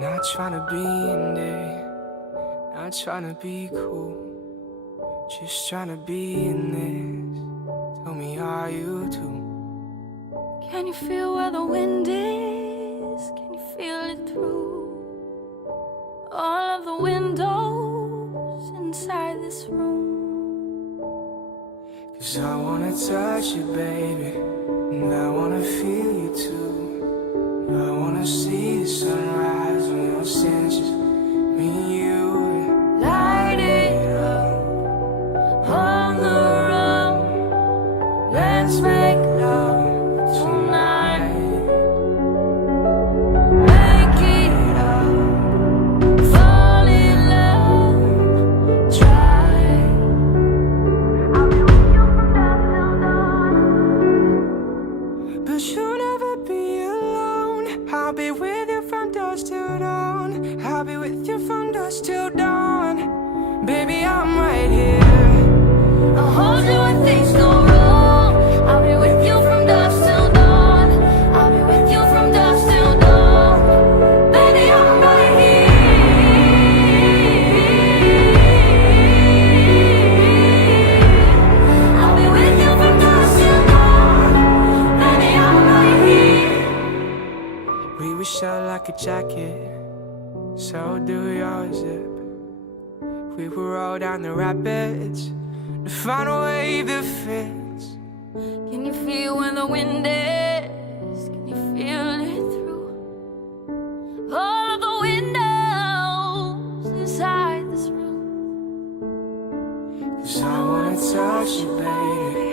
Not trying to be in there, not trying to be cool, just trying to be in this. Tell me, are you too? Can you feel where the wind is? Can you feel it through all of the windows inside this room? 'Cause I wanna touch you, baby, and I wanna feel you too. I wanna see the sunrise on your senses, me and you. Light it up on the run. Let's make love tonight. Make it up, fall in love, try. I'll be with you from dusk till dawn. But you'll never be alone. I'll be with you from dusk till dawn. I'll be with you from dusk till dawn. Baby, I'm right here. I'll hold you when things go wrong. I'll be with you from dusk till dawn. I'll be with you from dusk till dawn. Baby, I'm right here. I'll be with you from dusk till dawn. Baby, I'm right here. We wish out like a jacket, so do your zip. We will roll down the rapids to find a wave that fits. Can you feel where the wind is? Can you feel it through all of the windows inside this room? 'Cause I wanna touch you, baby,